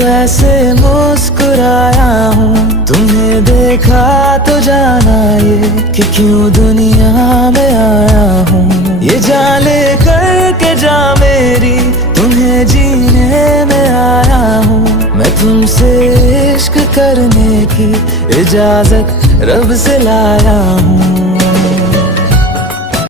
ऐसे मुस्कुराया हूँ, तुम्हें देखा तो जाना ये कि क्यों दुनिया में आया हूँ। ये जान ले करके जा मेरी, तुम्हें जीने में आया हूँ। मैं तुमसे इश्क करने की इजाजत रब से लाया हूँ।